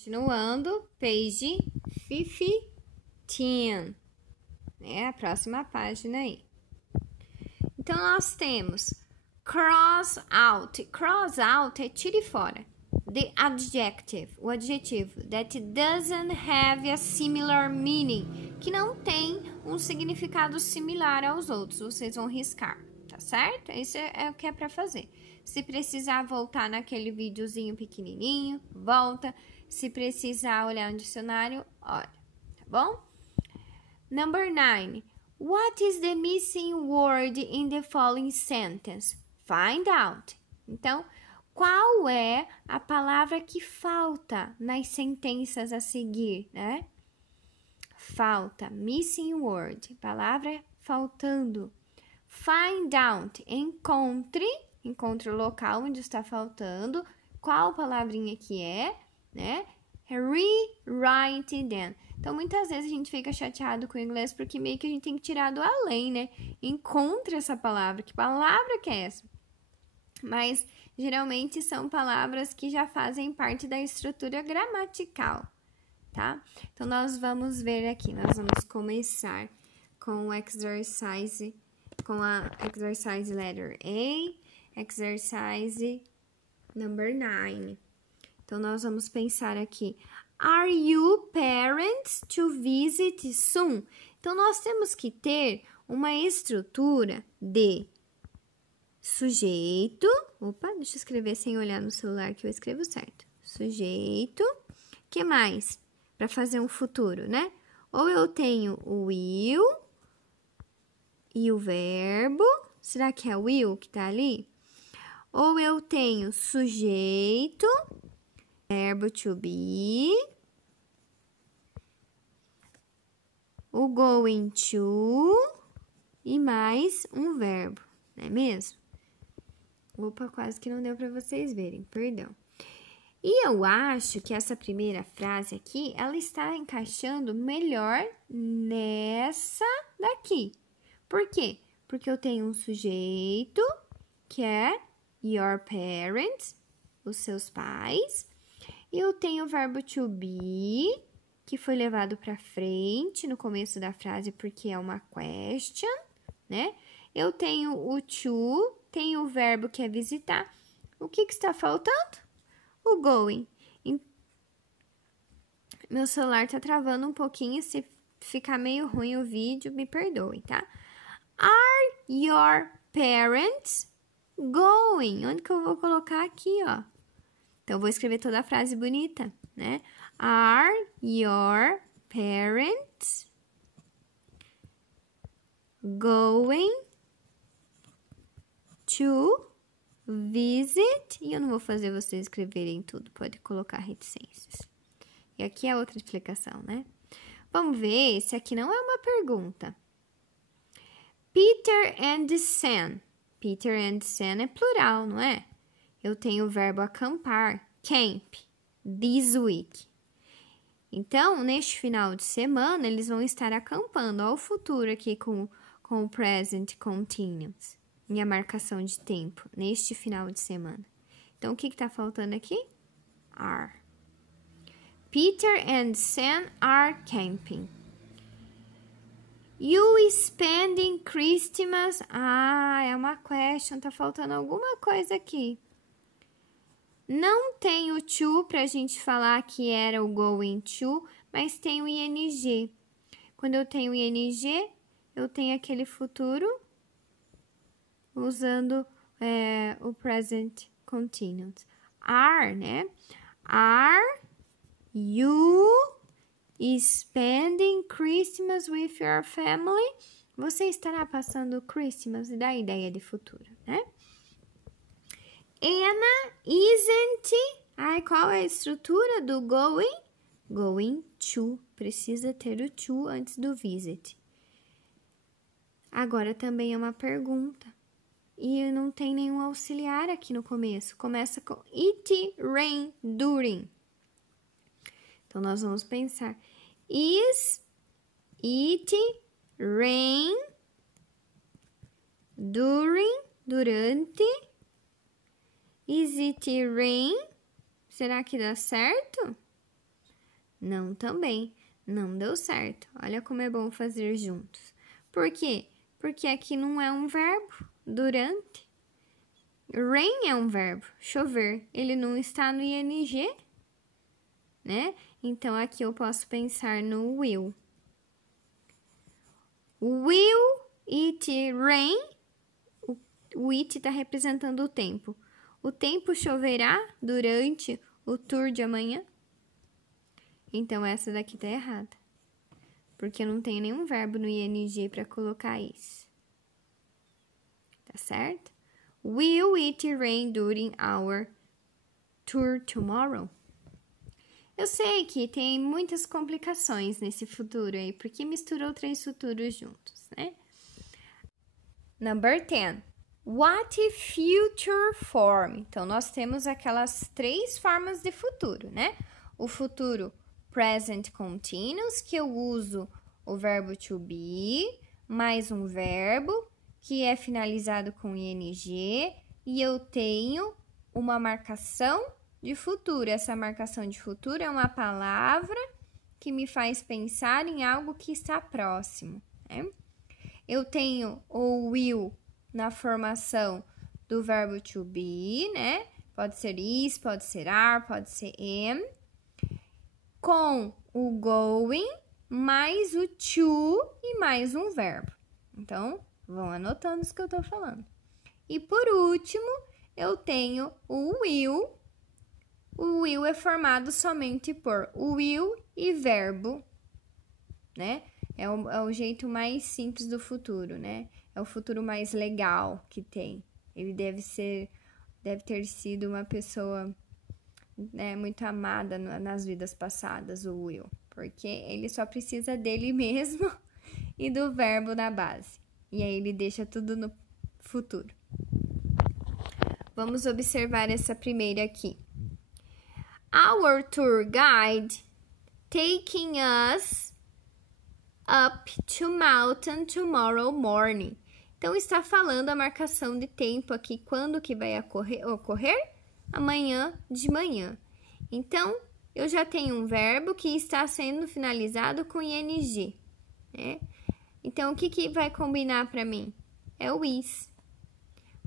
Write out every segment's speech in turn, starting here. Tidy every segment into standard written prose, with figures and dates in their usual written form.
Continuando, page 15, né? A próxima página aí. Então, nós temos cross out. Cross out é tire fora. The adjective, o adjetivo, that doesn't have a similar meaning, que não tem um significado similar aos outros. Vocês vão riscar, tá certo? Isso é o que é para fazer. Se precisar voltar naquele videozinho pequenininho, volta. Se precisar olhar no dicionário, olha, tá bom? Number 9. What is the missing word in the following sentence? Find out. Então, qual é a palavra que falta nas sentenças a seguir, né? Falta, missing word, palavra faltando. Find out, encontre o local onde está faltando, qual palavrinha que é, né? Rewrite them. Então, muitas vezes a gente fica chateado com o inglês porque meio que a gente tem que tirar do além, né? Encontre essa palavra. Que palavra que é essa? Mas, geralmente, são palavras que já fazem parte da estrutura gramatical, tá? Então, nós vamos ver aqui. Nós vamos começar com o exercise, com a exercise letter A, exercise number 9. Então, nós vamos pensar aqui. Are you parents to visit soon? Então, nós temos que ter uma estrutura de sujeito. Opa, deixa eu escrever sem olhar no celular que eu escrevo certo. Sujeito. Que mais? Para fazer um futuro, né? Ou eu tenho o will e o verbo. Será que é o will que tá ali? Ou eu tenho sujeito, verbo to be, o going to e mais um verbo, não é mesmo? Opa, quase que não deu para vocês verem, perdão. E eu acho que essa primeira frase aqui, ela está encaixando melhor nessa daqui. Por quê? Porque eu tenho um sujeito, que é your parents, os seus pais. E eu tenho o verbo to be, que foi levado para frente no começo da frase porque é uma question, né? Eu tenho o to, tenho o verbo que é visitar. O que está faltando? O going. Meu celular tá travando um pouquinho, se ficar meio ruim o vídeo, me perdoem, tá? Are your parents going? Onde que eu vou colocar aqui, ó? Então, eu vou escrever toda a frase bonita, né? Are your parents going to visit? E eu não vou fazer vocês escreverem tudo, pode colocar reticências. E aqui é outra explicação, né? Vamos ver, esse aqui não é uma pergunta. Peter and Sam. Peter and Sam é plural, não é? Eu tenho o verbo acampar, camp, this week. Então, neste final de semana, eles vão estar acampando. Olha o futuro aqui com o present continuous. E a marcação de tempo, neste final de semana. Então, o que está faltando aqui? Are. Peter and Sam are camping. You spending Christmas? Ah, é uma question, tá faltando alguma coisa aqui. Não tem o to pra gente falar que era o going to, mas tem o ing. Quando eu tenho o ing, eu tenho aquele futuro usando o present continuous. Are, né? Are you spending Christmas with your family? Você estará passando Christmas? Dá ideia de futuro, né? Anna isn't. Ai, qual é a estrutura do going? Going to. Precisa ter o to antes do visit. Agora também é uma pergunta. E não tem nenhum auxiliar aqui no começo. Começa com it rain during. Então, nós vamos pensar. Is it rain during, durante? Is it rain? Será que dá certo? Não também. Não deu certo. Olha como é bom fazer juntos. Por quê? Porque aqui não é um verbo. Durante. Rain é um verbo. Chover. Ele não está no ing, né? Então, aqui eu posso pensar no will. Will it rain? O it está representando o tempo. O tempo choverá durante o tour de amanhã? Então, essa daqui tá errada. Porque não tem nenhum verbo no ing para colocar isso. Tá certo? Will it rain during our tour tomorrow? Eu sei que tem muitas complicações nesse futuro aí, porque misturou 3 futuros juntos, né? Number 10. What future form? Então, nós temos aquelas 3 formas de futuro, né? O futuro present continuous, que eu uso o verbo to be, mais um verbo, que é finalizado com ing, e eu tenho uma marcação de futuro. Essa marcação de futuro é uma palavra que me faz pensar em algo que está próximo, né? Eu tenho o will na formação do verbo to be, né? Pode ser is, pode ser are, pode ser am. Com o going, mais o to e mais um verbo. Então, vão anotando isso que eu tô falando. E por último, eu tenho o will. O will é formado somente por will e verbo, né? É o jeito mais simples do futuro, né? É o futuro mais legal que tem. Ele deve ter sido uma pessoa, né, muito amada nas vidas passadas, o Will. Porque ele só precisa dele mesmo e do verbo na base. E aí ele deixa tudo no futuro. Vamos observar essa primeira aqui. Our tour guide taking us up to mountain tomorrow morning. Então, está falando a marcação de tempo aqui, quando que vai ocorrer? Amanhã de manhã. Então, eu já tenho um verbo que está sendo finalizado com ing, né? Então, o que vai combinar para mim? É o is.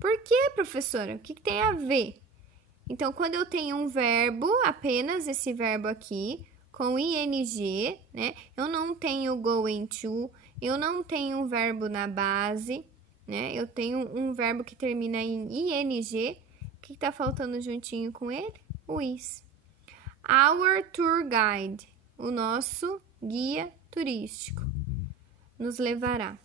Por quê, professora? O que tem a ver? Então, quando eu tenho um verbo, apenas esse verbo aqui, com ing, né? Eu não tenho going to, eu não tenho um verbo na base, né? Eu tenho um verbo que termina em ing. O que tá faltando juntinho com ele? O is. Our tour guide, o nosso guia turístico, nos levará.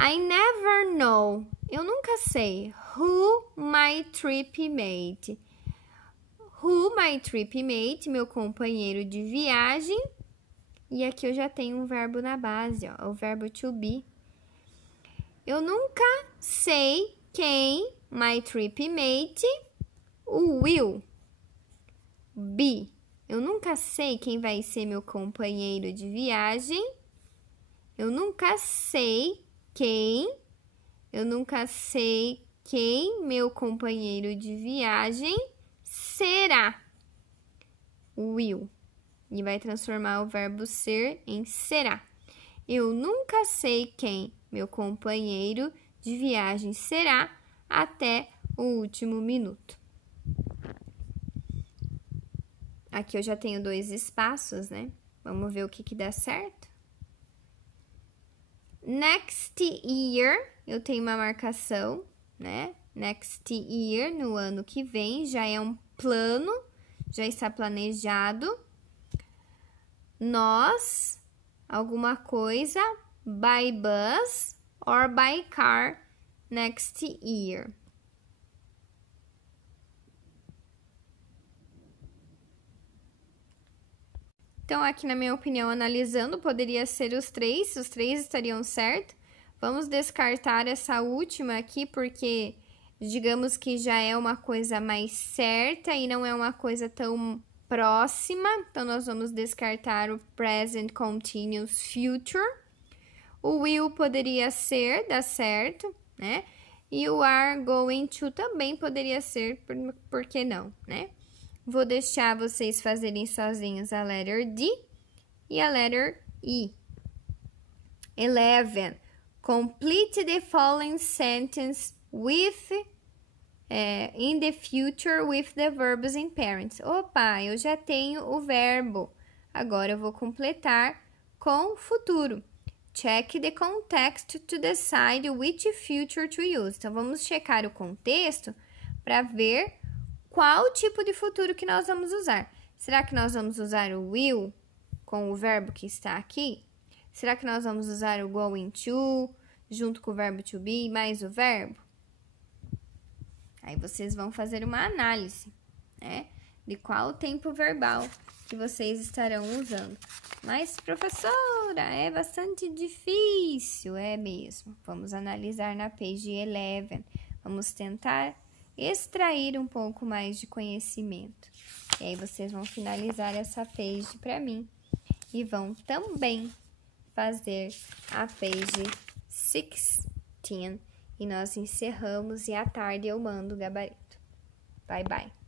I never know, eu nunca sei, who my trip mate. Who my trip mate, meu companheiro de viagem. E aqui eu já tenho um verbo na base, ó, o verbo to be. Eu nunca sei quem my trip mate will be. Eu nunca sei quem vai ser meu companheiro de viagem. Eu nunca sei quem. Eu nunca sei quem meu companheiro de viagem será. Will. E vai transformar o verbo ser em será. Eu nunca sei quem meu companheiro de viagem será até o último minuto. Aqui eu já tenho 2 espaços, né? Vamos ver o que dá certo. Next year, eu tenho uma marcação, né? Next year, no ano que vem, já é um plano, já está planejado. Nós, alguma coisa, by bus or by car next year. Então, aqui na minha opinião, analisando, poderia ser os 3 estariam certos. Vamos descartar essa última aqui, porque digamos que já é uma coisa mais certa e não é uma coisa tão próxima. Então, nós vamos descartar o present continuous future. O will poderia ser, dá certo, né? E o are going to também poderia ser, por que não, né? Vou deixar vocês fazerem sozinhos a letter D e a letter E. 11. Complete the following sentence with in the future with the verbs in parents. Opa, eu já tenho o verbo. Agora eu vou completar com o futuro. Check the context to decide which future to use. Então, vamos checar o contexto para ver qual tipo de futuro que nós vamos usar. Será que nós vamos usar o will com o verbo que está aqui? Será que nós vamos usar o going to junto com o verbo to be mais o verbo? Aí vocês vão fazer uma análise, né, de qual tempo verbal que vocês estarão usando. Mas, professora, é bastante difícil, é mesmo. Vamos analisar na page 11. Vamos tentar extrair um pouco mais de conhecimento. E aí vocês vão finalizar essa page para mim e vão também fazer a page 16. E nós encerramos e à tarde eu mando o gabarito. Bye, bye.